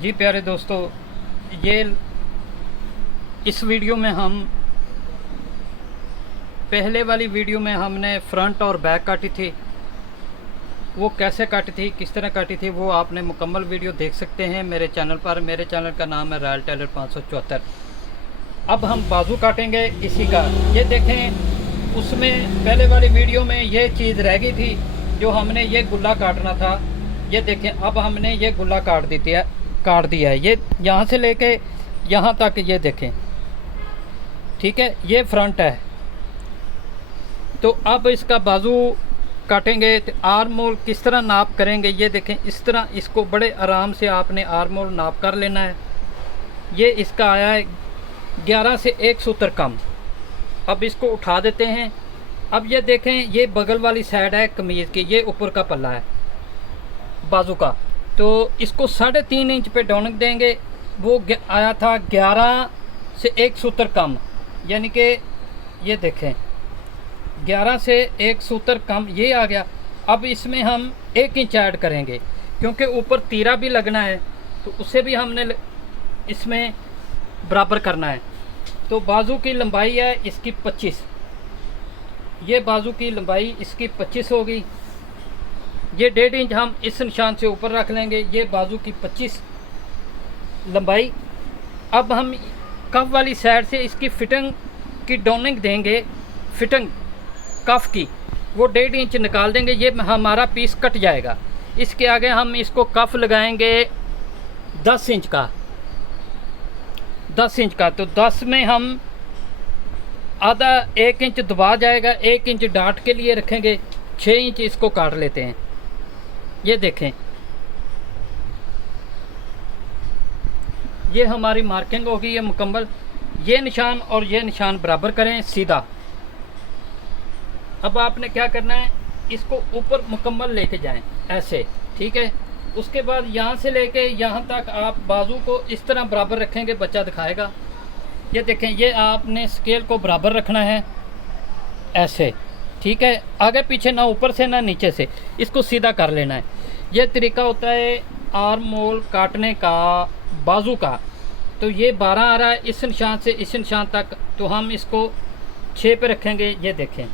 जी प्यारे दोस्तों, ये इस वीडियो में हम पहले वाली वीडियो में हमने फ्रंट और बैक काटी थी। वो कैसे काटी थी, किस तरह काटी थी, वो आपने मुकम्मल वीडियो देख सकते हैं मेरे चैनल पर। मेरे चैनल का नाम है रॉयल टेलर 574। अब हम बाजू काटेंगे इसी का। ये देखें, उसमें पहले वाली वीडियो में ये चीज़ रह गई थी जो हमने ये गुल्ला काटना था। ये देखें, अब हमने ये गुल्ला काट दिया है। ये यहाँ से लेके यहाँ तक ये देखें, ठीक है। ये फ्रंट है। तो अब इसका बाजू काटेंगे तो आर्म होल किस तरह नाप करेंगे, ये देखें। इस तरह इसको बड़े आराम से आपने आर्म होल नाप कर लेना है। ये इसका आया है 11 से 1 सूत्र कम। अब इसको उठा देते हैं। अब ये देखें, ये बगल वाली साइड है कमीज़ की, ये ऊपर का पल्ला है बाजू का। तो इसको 3.5 इंच पे डोनक देंगे। वो आया था 11 से 1 सूत्र कम, यानी कि ये देखें 11 से 1 सूत्र कम ये आ गया। अब इसमें हम 1 इंच ऐड करेंगे क्योंकि ऊपर तीरा भी लगना है, तो उसे भी हमने इसमें बराबर करना है। तो बाजू की लंबाई है इसकी 25। ये बाजू की लंबाई इसकी 25 होगी। ये 1.5 इंच हम इस निशान से ऊपर रख लेंगे। ये बाजू की 25 लंबाई। अब हम कफ वाली साइड से इसकी फिटिंग की डोनिंग देंगे, फिटिंग कफ की। वो 1.5 इंच निकाल देंगे। ये हमारा पीस कट जाएगा। इसके आगे हम इसको कफ लगाएंगे 10 इंच का। 10 इंच का, तो 10 में हम आधा 1 इंच दबा जाएगा। 1 इंच डाट के लिए रखेंगे। 6 इंच इसको काट लेते हैं। ये देखें, ये हमारी मार्किंग होगी ये मुकम्मल। ये निशान और ये निशान बराबर करें सीधा। अब आपने क्या करना है, इसको ऊपर मुकम्मल लेके जाएं ऐसे, ठीक है। उसके बाद यहाँ से लेके यहाँ तक आप बाजू को इस तरह बराबर रखेंगे। बच्चा दिखाएगा। ये देखें, ये आपने स्केल को बराबर रखना है ऐसे, ठीक है। आगे पीछे ना ऊपर से ना नीचे से, इसको सीधा कर लेना है। ये तरीका होता है आर्म होल काटने का बाजू का। तो ये 12 आ रहा है इस निशान से इस निशान तक, तो हम इसको 6 पे रखेंगे। ये देखें,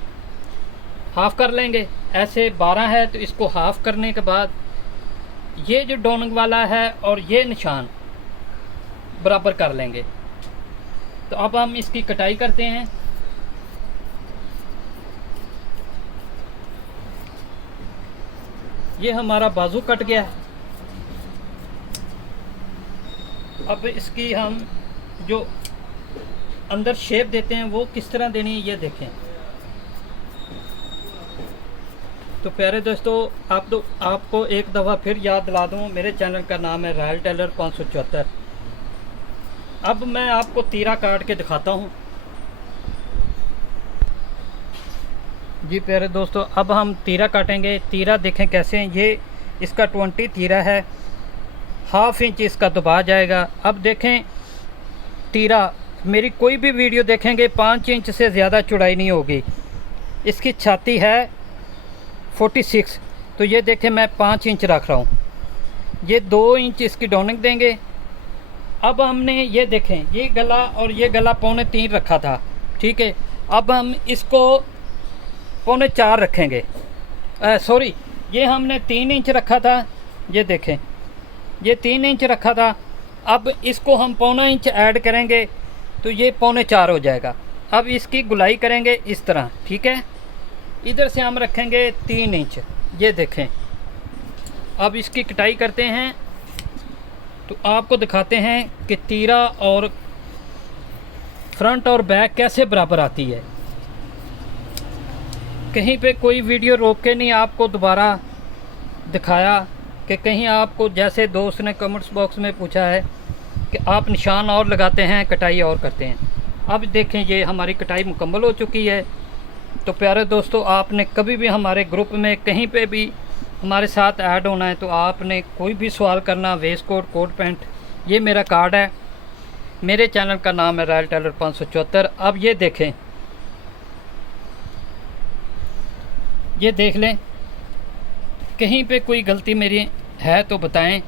हाफ़ कर लेंगे ऐसे। 12 है तो इसको हाफ़ करने के बाद ये जो डोनिंग वाला है और ये निशान बराबर कर लेंगे। तो अब हम इसकी कटाई करते हैं। ये हमारा बाजू कट गया है। अब इसकी हम जो अंदर शेप देते हैं वो किस तरह देनी है, ये देखें। तो प्यारे दोस्तों, आपको एक दफ़ा फिर याद दिला दूँ, मेरे चैनल का नाम है रॉयल टेलर 574। अब मैं आपको तीरा काट के दिखाता हूँ। जी प्यारे दोस्तों, अब हम तीरा काटेंगे। तीरा देखें कैसे हैं। ये इसका 20 तीरा है। 1/2 इंच इसका दबा जाएगा। अब देखें तीरा, मेरी कोई भी वीडियो देखेंगे 5 इंच से ज़्यादा चौड़ाई नहीं होगी। इसकी छाती है 46, तो ये देखें मैं 5 इंच रख रहा हूँ। ये 2 इंच इसकी डोनिंग देंगे। अब हमने ये देखें, ये गला और ये गला 3.25 रखा था, ठीक है। अब हम इसको 3.25 रखेंगे। सॉरी, ये हमने 3 इंच रखा था। ये देखें, ये 3 इंच रखा था। अब इसको हम 1.25 इंच ऐड करेंगे तो ये 3.25 हो जाएगा। अब इसकी गुलाई करेंगे इस तरह, ठीक है। इधर से हम रखेंगे 3 इंच। ये देखें, अब इसकी कटाई करते हैं। तो आपको दिखाते हैं कि तीरा और फ्रंट और बैक कैसे बराबर आती है। कहीं पे कोई वीडियो रोक के नहीं आपको दोबारा दिखाया कि कहीं आपको, जैसे दोस्त ने कमेंट्स बॉक्स में पूछा है कि आप निशान और लगाते हैं, कटाई और करते हैं। अब देखें, ये हमारी कटाई मुकम्मल हो चुकी है। तो प्यारे दोस्तों, आपने कभी भी हमारे ग्रुप में कहीं पे भी हमारे साथ ऐड होना है तो आपने कोई भी सवाल करना, वेस्ट कोट, कोट पैंट, ये मेरा कार्ड है। मेरे चैनल का नाम है रॉयल टेलर 574। अब ये देखें, ये देख लें, कहीं पे कोई गलती मेरी है तो बताएं।